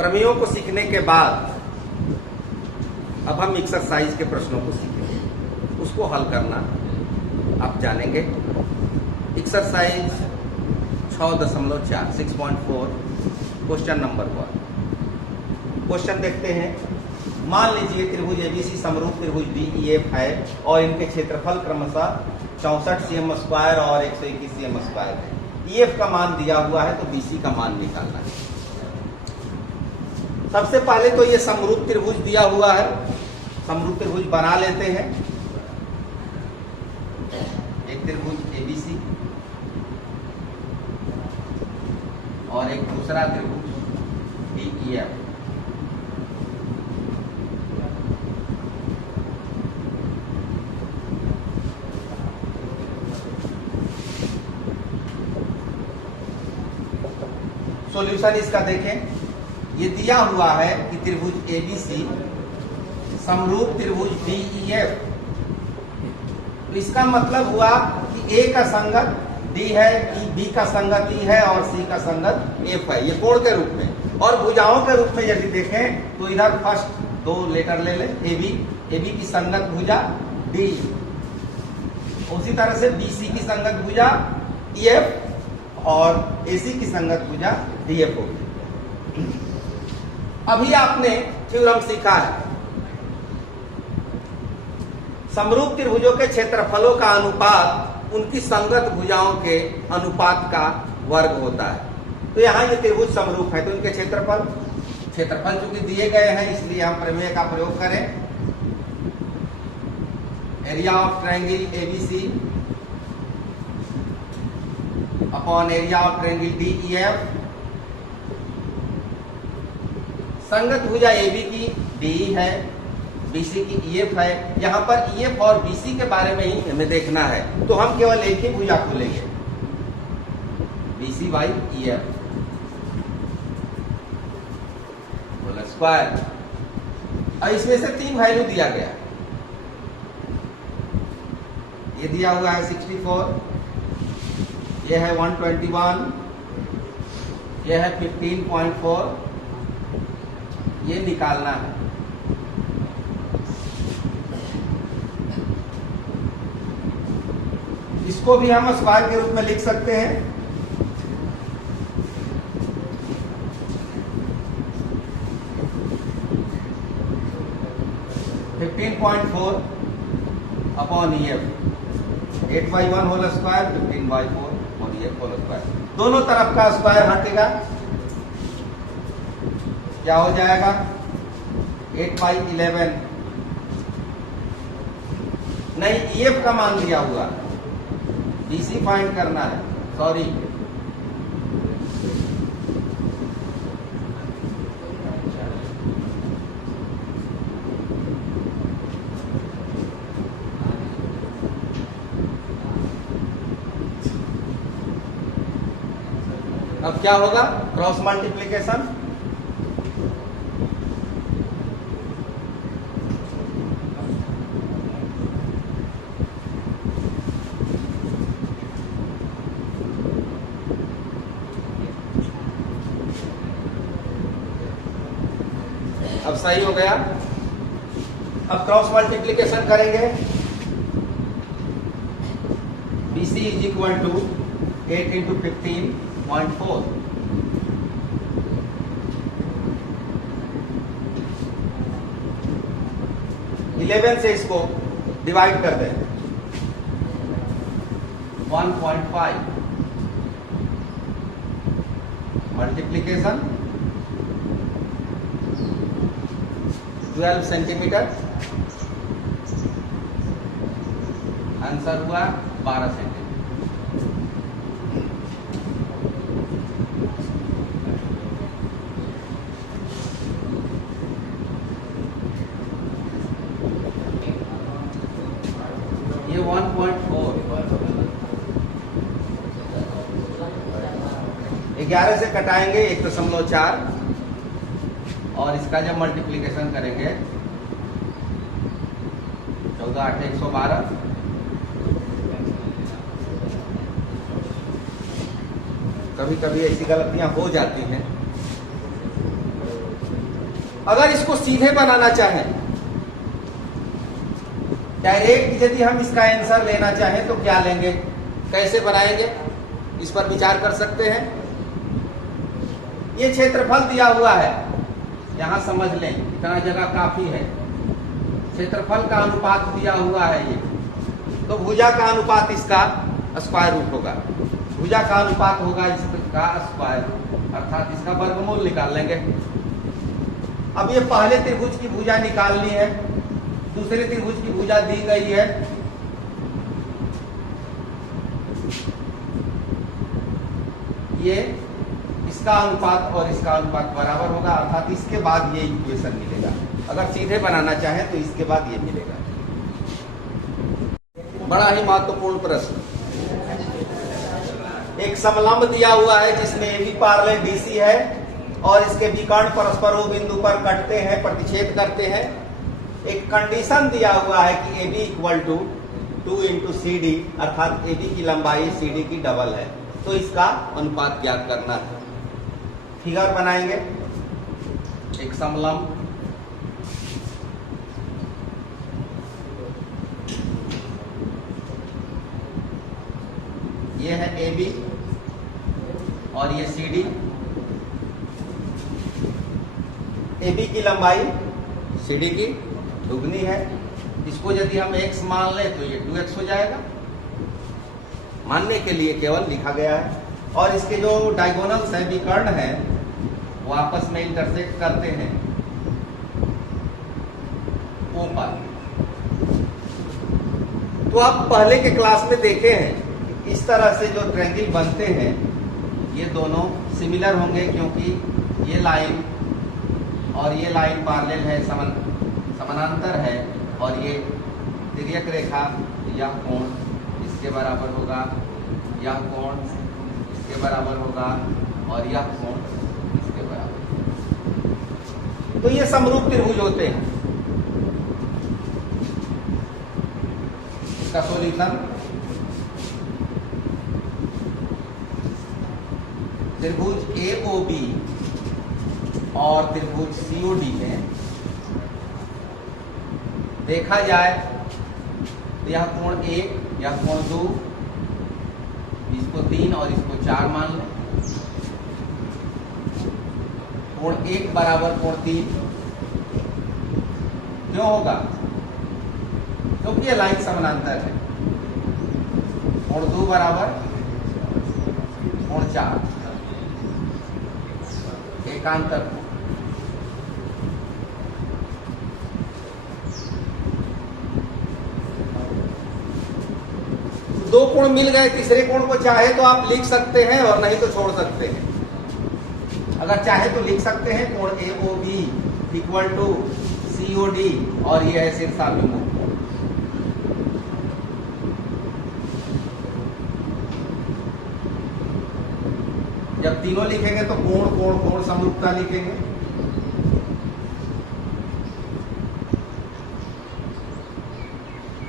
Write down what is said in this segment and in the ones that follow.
प्रमेयों को सीखने के बाद अब हम एक्सरसाइज के प्रश्नों को सीखेंगे, उसको हल करना आप जानेंगे। Exercise 6.4 6.4 question number 1। क्वेश्चन देखते हैं। मान लीजिए त्रिभुज एबीसी समरूप त्रिभुज डीईएफ है और इनके क्षेत्रफल क्रमशः 64 cm स्क्वायर और 121 cm स्क्वायर है। ईएफ का मान दिया हुआ है तो बीसी का मान निकालना है। सबसे पहले तो ये समरूप त्रिभुज दिया हुआ है, समरूप त्रिभुज बना लेते हैं। एक त्रिभुज एबीसी और एक दूसरा त्रिभुज डीईएफ। सॉल्यूशन इसका देखें। ये दिया हुआ है कि त्रिभुज एबीसी समरूप त्रिभुज डीईएफ, तो इसका मतलब हुआ कि ए का संगत डी है, बी का संगत ई है और सी का संगत एफ है, ये कोण के रूप में। और भुजाओं के रूप में यदि देखें तो इधर फर्स्ट दो लेटर ले ले, एबी की संगत भुजा डी, उसी तरह से बीसी की संगत भुजा ईएफ और एसी की संगत भुजा डीएफ होगी। अभी आपने थ्योरम सीखा है, समरूप त्रिभुजों के क्षेत्रफलों का अनुपात उनकी संगत भुजाओं के अनुपात का वर्ग होता है। तो यहाँ ये त्रिभुज समरूप है तो इनके क्षेत्रफल चूंकि दिए गए हैं इसलिए हम प्रमेय का प्रयोग करें। Area of triangle ABC upon area of triangle DEF. संगत भुजा एबी की डी है, बीसी की ईएफ है। यहां पर ईएफ और बीसी के बारे में ही हमें देखना है तो हम केवल एक ही भुजा खोलेंगे, BC by EF whole square. और इसमें से 3 वैल्यू दिया गया, ये दिया हुआ है 64, ये है 121, ये है 15.4, ये निकालना है। इसको भी हम स्क्वायर के रूप में लिख सकते हैं। (15.4) अपॉन ईएफ 8/1 होल स्क्वायर 15/4 और ईएफ होल स्क्वायर। दोनों तरफ का स्क्वायर हटेगा, क्या हो जाएगा 8/11। नहीं, ईएफ का मान दिया हुआ, बीसी फाइंड करना है, सॉरी। अब क्या होगा, क्रॉस मल्टीप्लीकेशन। अब सही हो गया। अब क्रॉस मल्टीप्लीकेशन करेंगे। BC is equal to 8 into 15.4। Eleven से इसको डिवाइड कर दें, 1.5 मल्टीप्लीकेशन 12 सेंटीमीटर, आंसर हुआ 12 सेंटीमीटर। ये 1.4 11 से कटाएंगे 1.4 और इसका जब मल्टीप्लीकेशन करेंगे 14 8 112। कभी कभी ऐसी गलतियां हो जाती हैं। अगर इसको सीधे बनाना चाहें, डायरेक्ट यदि हम इसका आंसर लेना चाहें तो क्या लेंगे, कैसे बनाएंगे, इस पर विचार कर सकते हैं। ये क्षेत्रफल दिया हुआ है, यहां समझ लें, इतना जगह काफी है। क्षेत्रफल का अनुपात दिया हुआ है ये, तो भुजा का अनुपात इसका स्क्वायर रूट होगा, भुजा का अनुपात होगा इसका स्क्वायर रूट, अर्थात इसका वर्गमूल निकाल लेंगे। अब ये पहले त्रिभुज की भुजा निकालनी है, दूसरे त्रिभुज की भुजा दी गई है, ये इसका अनुपात और इसका अनुपात बराबर होगा, अर्थात इसके बाद ये इक्वेशन मिलेगा। अगर सीधे बनाना चाहें तो इसके बाद ये मिलेगा। बड़ा ही महत्वपूर्ण प्रश्न, एक समलंब दिया हुआ है जिसमें AB पैरेलल BC है और इसके विकर्ण परस्पर O बिंदु पर कटते हैं, प्रतिच्छेद करते हैं। एक कंडीशन दिया हुआ है कि AB equal to 2 into CD, अर्थात AB की लंबाई CD की डबल है, तो इसका अनुपात ज्ञात करना है। फिगर बनाएंगे, एक समलंब, ये है AB और ये CD। AB की लंबाई CD की दुगनी है, इसको यदि हम x मान लें तो ये 2x हो जाएगा, मानने के लिए केवल लिखा गया है। और इसके जो डायगोनल्स हैं, विकर्ण हैं, वो आपस में इंटरसेक्ट करते हैं O पर। तो आप पहले के क्लास में देखे हैं, इस तरह से जो ट्रायंगल बनते हैं ये दोनों सिमिलर होंगे, क्योंकि ये लाइन और ये लाइन पैरेलल है, समानांतर है, और ये तिर्यक रेखा, यह कोण इसके बराबर होगा, यह कोण इसके बराबर होगा, और यह कोण इसके बराबर। तो ये समरूप त्रिभुज होते हैं। इसका सॉल्यूशन, त्रिभुज AOB और त्रिभुज COD में देखा जाए तो यह कोण 1, यह कोण 2, इसको 3 और इसको 4 मान लें। कोण 1 बराबर कोण 3 क्यों होगा, क्योंकि ये लाइन समानांतर है। कोण 2 बराबर कोण 4, एकांतर। दो कोण मिल गए, तीसरे कोण को चाहे तो आप लिख सकते हैं और नहीं तो छोड़ सकते हैं। अगर चाहे तो लिख सकते हैं कोण AOB इक्वल टू COD, और ये है शीर्षाभिमुख कोण। जब तीनों लिखेंगे तो कोण कोण कोण समरूपता लिखेंगे।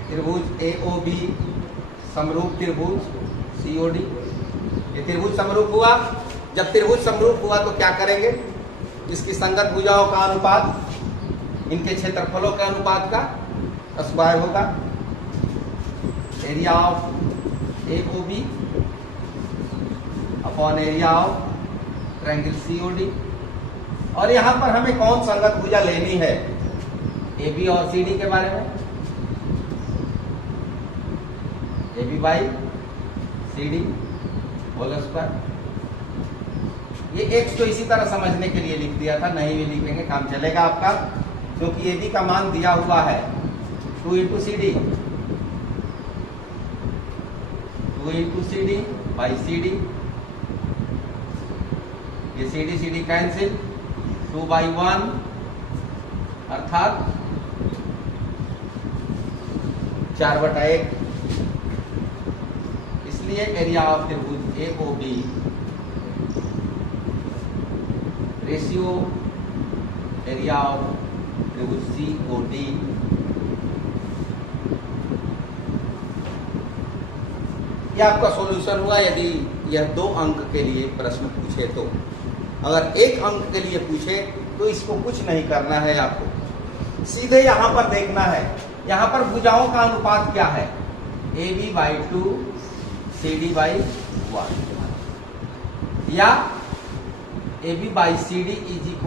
त्रिभुज AOB समरूप त्रिभुज COD, ये त्रिभुज समरूप हुआ। जब त्रिभुज समरूप हुआ तो क्या करेंगे, इसकी संगत भुजाओं का अनुपात इनके क्षेत्रफलों के अनुपात का स्क्वायर होगा। Area of AOB upon area of triangle COD। और यहां पर हमें कौन संगत भुजा लेनी है, AB और CD के बारे में, AB by CD whole square. ये x तो इसी तरह समझने के लिए लिख दिया था, नहीं भी लिखेंगे काम चलेगा आपका, क्योंकि AB का मान दिया हुआ है 2 into CD, 2 into CD by CD। ये CD CD कैंसिल, 2 बाई 1 अर्थात 4/1। इसलिए एरिया ऑफ त्रिभुज AOB रेशियो एरिया ऑफ त्रिभुज COD यह आपका सॉल्यूशन हुआ, यदि यह 2 अंक के लिए प्रश्न पूछे तो। अगर एक अंक के लिए पूछे तो इसको कुछ नहीं करना है, आपको सीधे यहां पर देखना है। यहां पर भुजाओं का अनुपात क्या है, AB/2 CD/1 या AB/CD =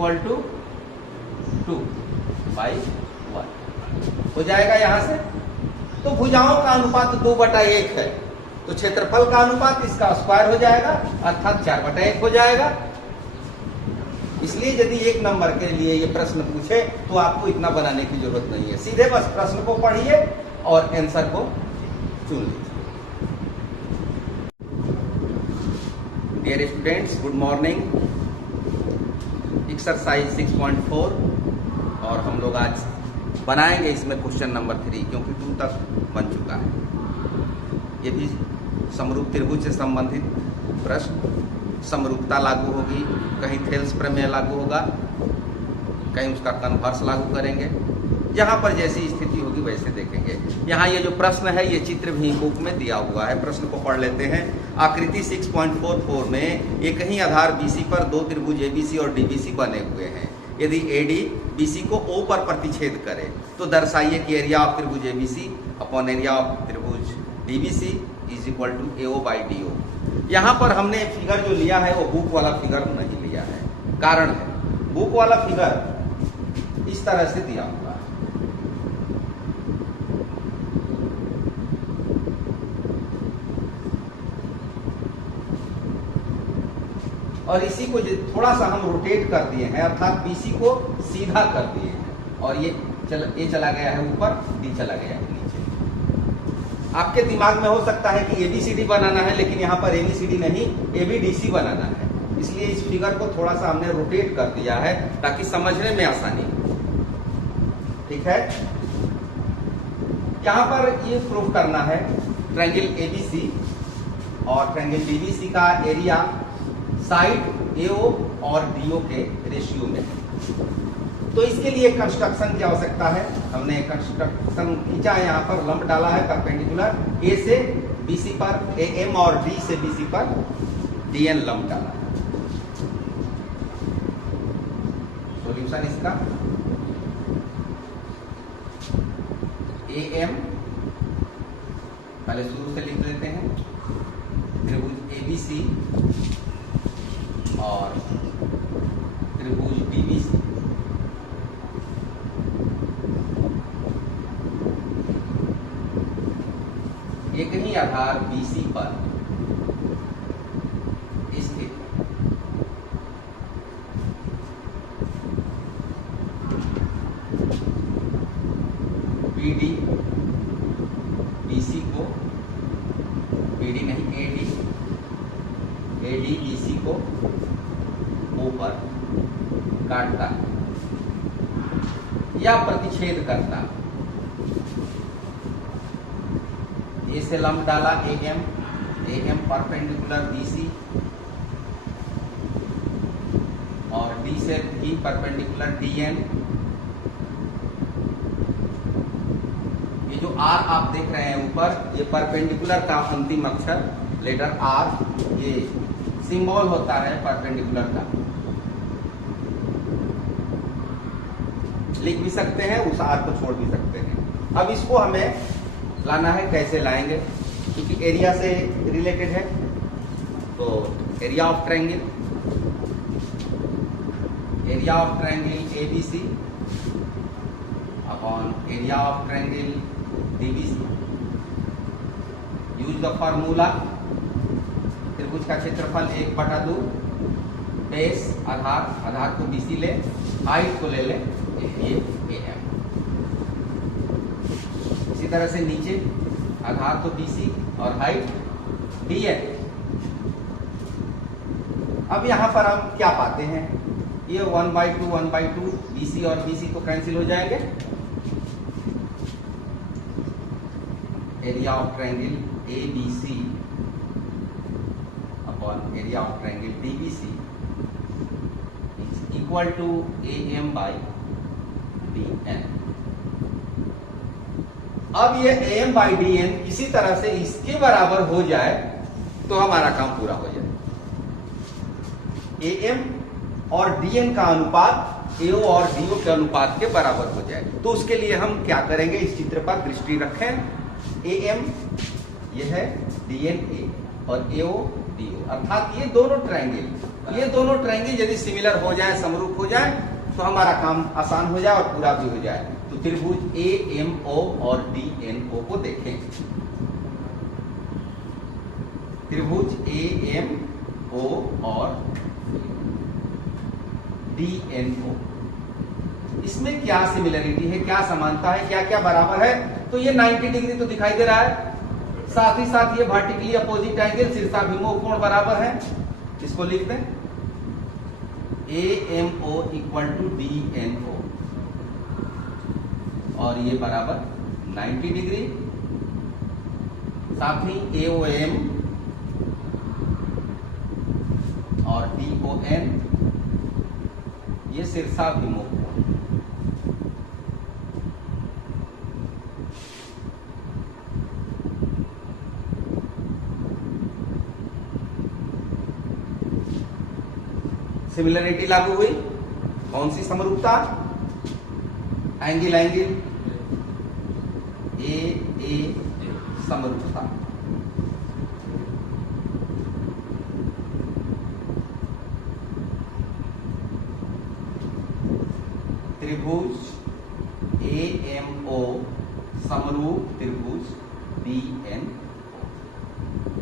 2/1 हो जाएगा यहां से। तो भुजाओं का अनुपात 2/1 है, तो क्षेत्रफल का अनुपात इसका स्क्वायर हो जाएगा, अर्थात 4/1 हो जाएगा। इसलिए यदि एक नंबर के लिए ये प्रश्न पूछे तो आपको इतना बनाने की जरूरत नहीं है, सीधे बस प्रश्न को पढ़िए और आंसर को चुन लीजिए। Dear students, good morning. Exercise 6.4 और हम लोग आज बनाएंगे इसमें क्वेश्चन नंबर 3, क्योंकि 2 तक बन चुका है। ये भी समरूप त्रिभुज से संबंधित प्रश्न, समरूपता लागू होगी, कहीं थेल्स प्रमेय लागू होगा, कहीं उसका कन्वर्स लागू करेंगे, जहां पर जैसी स्थिति होगी वैसे देखेंगे। यहाँ ये जो प्रश्न है ये चित्र भी बुक में दिया हुआ है, प्रश्न को पढ़ लेते हैं। आकृति 6.44 में एक ही आधार BC पर 2 त्रिभुज ABC और DBC बने हुए हैं। यदि AD BC को O पर प्रतिच्छेद करे तो दर्शाइए कि एरिया ऑफ त्रिभुज ABC अपॉन एरिया ऑफ त्रिभुज DBC = AO/DO। यहाँ पर हमने फिगर जो लिया है वो बुक वाला फिगर नहीं लिया है। कारण है, बुक वाला फिगर इस तरह से दिया हुआ है। और इसी को थोड़ा सा हम रोटेट कर दिए हैं, अर्थात BC को सीधा कर दिए हैं, और ये चला गया है ऊपर, D चला गया है नीचे। आपके दिमाग में हो सकता है कि ABCD बनाना है, लेकिन यहाँ पर ABCD नहीं, ABDC बनाना है। इसलिए इस फिगर को थोड़ा सा हमने रोटेट कर दिया है ताकि समझने में आसानी हो। ठीक है, यहाँ पर ये प्रूफ करना है ट्रायंगल ABC और ट्रायंगल DBC का एरिया साइड AO और DO के रेशियो में है। तो इसके लिए कंस्ट्रक्शन की आवश्यकता है। हमने कंस्ट्रक्शन खींचा है, यहाँ पर लंब डाला है परपेंडिकुलर A से BC पर AM और D से BC पर DN लंब डाला है। सॉल्यूशन इसका AM पहले शुरू से लिख लेते हैं, त्रिभुज ABC और त्रिभुज DBC एक ही आधार BC पर स्थित BD BC को, BD नहीं AD BC को O पर काटता या प्रतिच्छेद करता। A से लंब डाला AM परपेंडिकुलर BC और D से भी परपेंडिकुलर DN। ये जो R आप देख रहे हैं ऊपर, ये परपेंडिकुलर का अंतिम अक्षर लेटर R, ये सिंबल होता है परपेंडिकुलर का। लिख भी सकते हैं, उस R को छोड़ भी सकते हैं। अब इसको हमें लाना है, कैसे लाएंगे, क्योंकि एरिया से रिलेटेड है। तो area of triangle ABC upon area of triangle DBC। Use the formula, त्रिभुज का क्षेत्रफल 1/2, बेस आधार को BC ले, हाइट को ले ले ये AM। इसी तरह से नीचे आधार तो BC और हाइट DN। अब यहां पर हम क्या पाते हैं, ये 1/2 BC और BC तो कैंसिल हो जाएंगे। Area of triangle ABC upon area of triangle DBC = AM/DN। अब ये AM/DN इसी तरह से इसके बराबर हो जाए तो हमारा काम पूरा हो जाए। AM और DN का अनुपात AO और DO के अनुपात के बराबर हो जाए। तो उसके लिए हम क्या करेंगे, इस चित्र पर दृष्टि रखें। AM ये है DNA और AO DO, अर्थात ये दोनों ट्रायंगल यदि सिमिलर हो जाए, समरूप हो जाए, तो हमारा काम आसान हो जाए और पूरा भी हो जाए। तो त्रिभुज AMO और DNO को देखें। त्रिभुज AMO और DNO, इसमें क्या सिमिलरिटी है, क्या समानता है, क्या क्या बराबर है? तो ये 90 डिग्री तो दिखाई दे रहा है, साथ ही साथ ये वर्टिकली अपोजिट एंगल शीर्षाभिमुख कोण बराबर है। इसको लिख दें AMO इक्वल टू DNO और ये बराबर 90 डिग्री। साथ ही AOM और DON ये शीर्षाभिमुख कोण। सिमिलरिटी लागू हुई, कौन सी समरूपता? एंगल ए समरूपता। त्रिभुज AMO समरूप त्रिभुज DNO।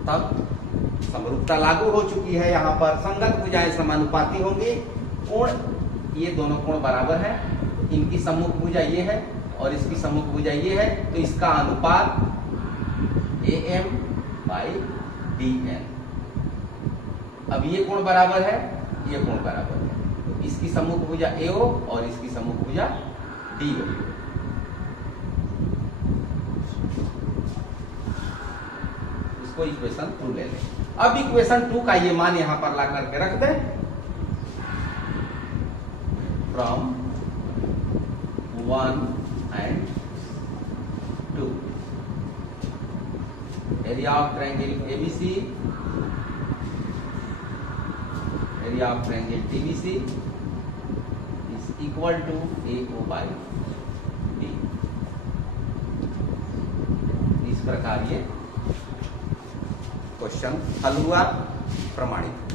तब समरूपता लागू हो चुकी है, यहाँ पर संगत भुजाएं समानुपाती होंगी, कोण ये दोनों कोण बराबर है, इनकी सम्मुख भुजा ये है और इसकी सम्मुख भुजा ये है, तो इसका अनुपात AM/DN। अब ये कोण बराबर है, ये कोण बराबर है, तो इसकी सम्मुख भुजा AO और इसकी सम्मुख भुजा DO। इसको इक्वेशन 2 ले लें। अब इक्वेशन 2 का ये मान यहां पर ला करके रख दें। From 1 and 2 area of triangle ABC, area of triangle TBC is equal to AO/D। इस प्रकार ये क्वेश्चन हल हुआ, प्रमाणित।